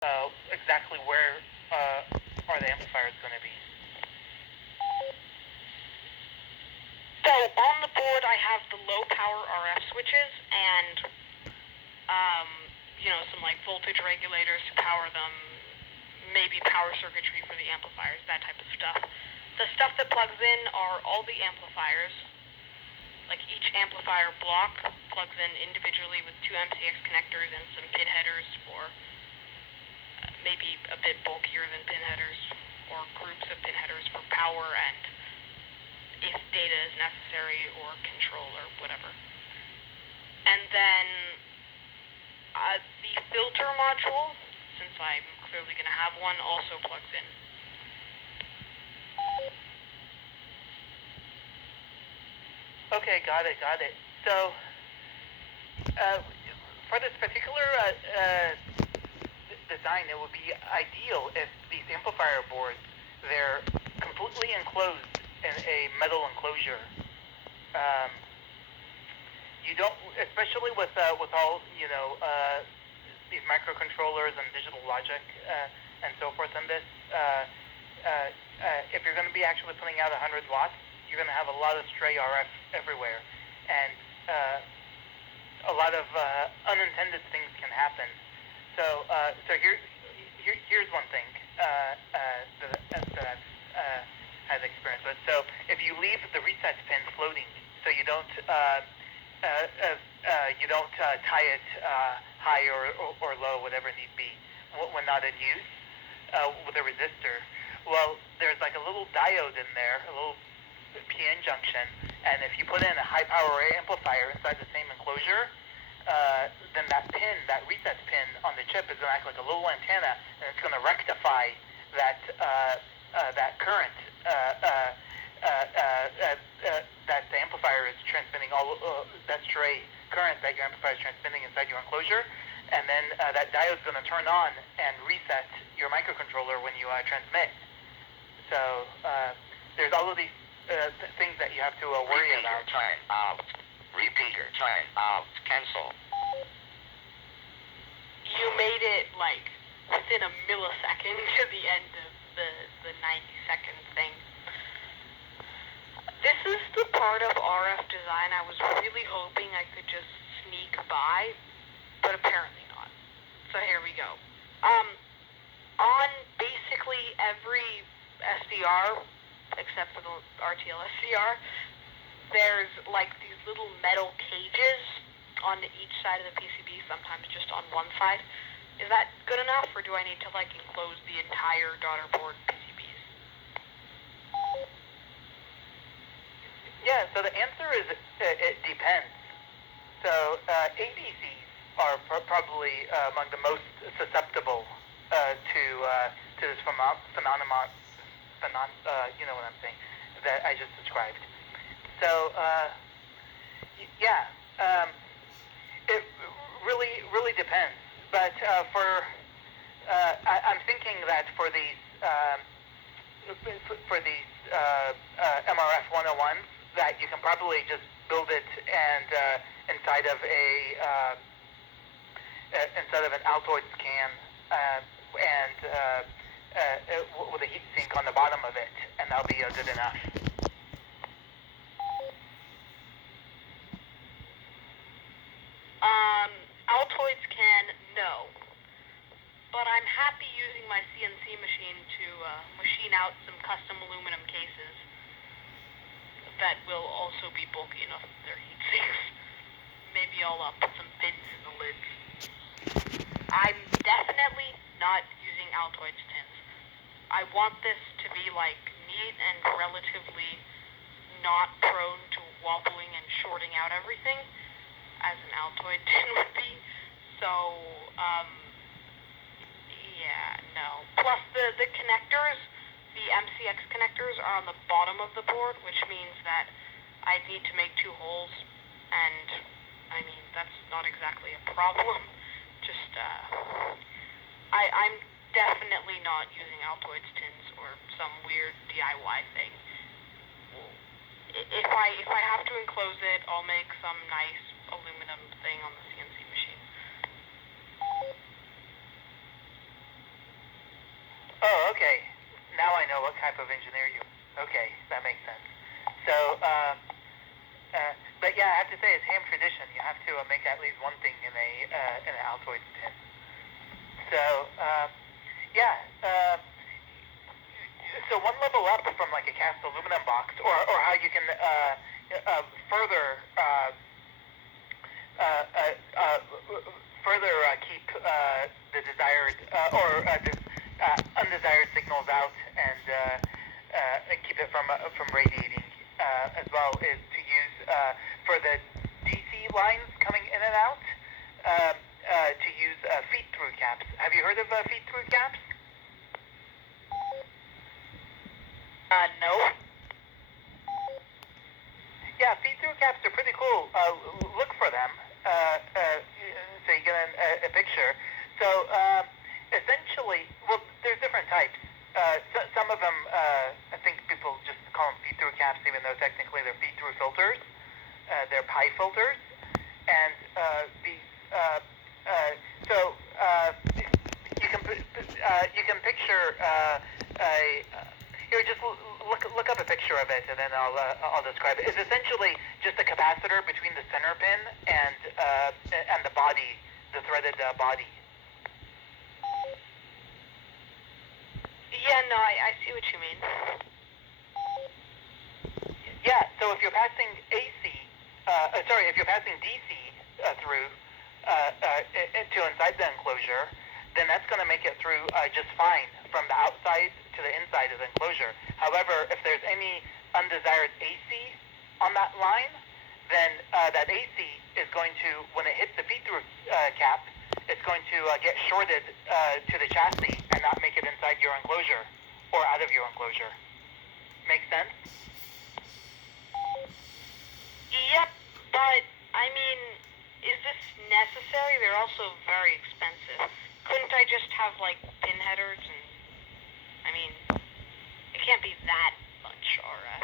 exactly where are the amplifiers going to be. So on the board I have the low power RF switches and some like voltage regulators to power them, maybe power circuitry for the amplifiers, that type of stuff. The stuff that plugs in are all the amplifiers. Like each amplifier block plugs in individually with two MCX connectors and some pin headers for maybe a bit bulkier than pin headers, or groups of pin headers for power and if data is necessary or control or whatever. And then the filter module, since I'm clearly going to have one, also plugs in. Okay, got it. So, for this particular design, it would be ideal if these amplifier boards, they're completely enclosed in a metal enclosure. You don't, especially with all these microcontrollers and digital logic and so forth in this. If you're going to be actually putting out 100 watts, you're going to have a lot of stray RF everywhere, and a lot of unintended things can happen. So here's one thing that I've had experience with. So if you leave the reset pin floating, so you don't tie it high or low, whatever it need be, when not in use with a resistor. Well, there's like a little diode in there, a little PN junction, and if you put in a high power amplifier inside the same enclosure, then that reset pin on the chip is going to act like a little antenna, and it's going to rectify that current that the amplifier is transmitting, all that stray current that your amplifier is transmitting inside your enclosure, and then that diode is going to turn on and reset your microcontroller when you transmit. So there's all of these things that you have to worry about. Turn off. Repeater, turn off. Cancel. You made it like within a millisecond to the end of the 90-second thing. This is the part of RF design I was really hoping I could just sneak by, but apparently not. So here we go. On basically every SDR, except for the RTL SDR, there's like these little metal cages on each side of the PCB, sometimes just on one side. Is that good enough, or do I need to like enclose the entire daughter board PCBs? Yeah, so the answer is it depends. So ADCs are probably among the most susceptible to this phenomenon. You know what I'm saying? That I just described. So it really depends. But I'm thinking that for these MRF 101s, that you can probably just build it and inside of an Altoids can and with a heat sink on the bottom of it, and that'll be good enough. Altoids can, no. But I'm happy using my CNC machine to machine out some custom aluminum cases that will also be bulky enough that they're heat sinks. Maybe I'll put some pins in the lids. I'm definitely not using Altoids tins. I want this to be like neat and relatively not prone to wobbling and shorting out everything, as an Altoid tin would be. So, yeah, no. Plus the connectors, the MCX connectors are on the bottom of the board, which means that I need to make 2 holes, and I mean, that's not exactly a problem. Just, I'm definitely not using Altoids tins or some weird DIY thing. If I have to enclose it, I'll make some nice aluminum thing on the CNC machine. okay. Now I know what type of engineer you. Okay, that makes sense. So, but yeah, I have to say, it's ham tradition. You have to make at least one thing in an Altoids tin. So, yeah. So one level up from like a cast aluminum box, or how you can further keep the desired undesired signals out and keep it from radiating as well is to use for the DC lines coming in and out to use feed-through caps. Have you heard of feed-through caps? No. Yeah, feed-through caps are pretty cool. Look for them so you get a picture. So essentially, well, there's different types. Some of them, I think people just call them feed-through caps, even though technically they're feed-through filters. They're pi filters, and you can picture here. Just look up a picture of it, and then I'll describe it. It's essentially just a capacitor between the center pin and the body, the threaded body. Yeah, no, I see what you mean. Yeah, so if you're passing if you're passing DC through to inside the enclosure, then that's going to make it through just fine from the outside to the inside of the enclosure. However, if there's any undesired AC on that line, then that AC is going to, when it hits the feed-through cap, it's going to get shorted to the chassis and not make it inside your enclosure or out of your enclosure. Make sense? Yep, but, I mean, is this necessary? They're also very expensive. Couldn't I just have, like, pin headers and, I mean, it can't be that much RF.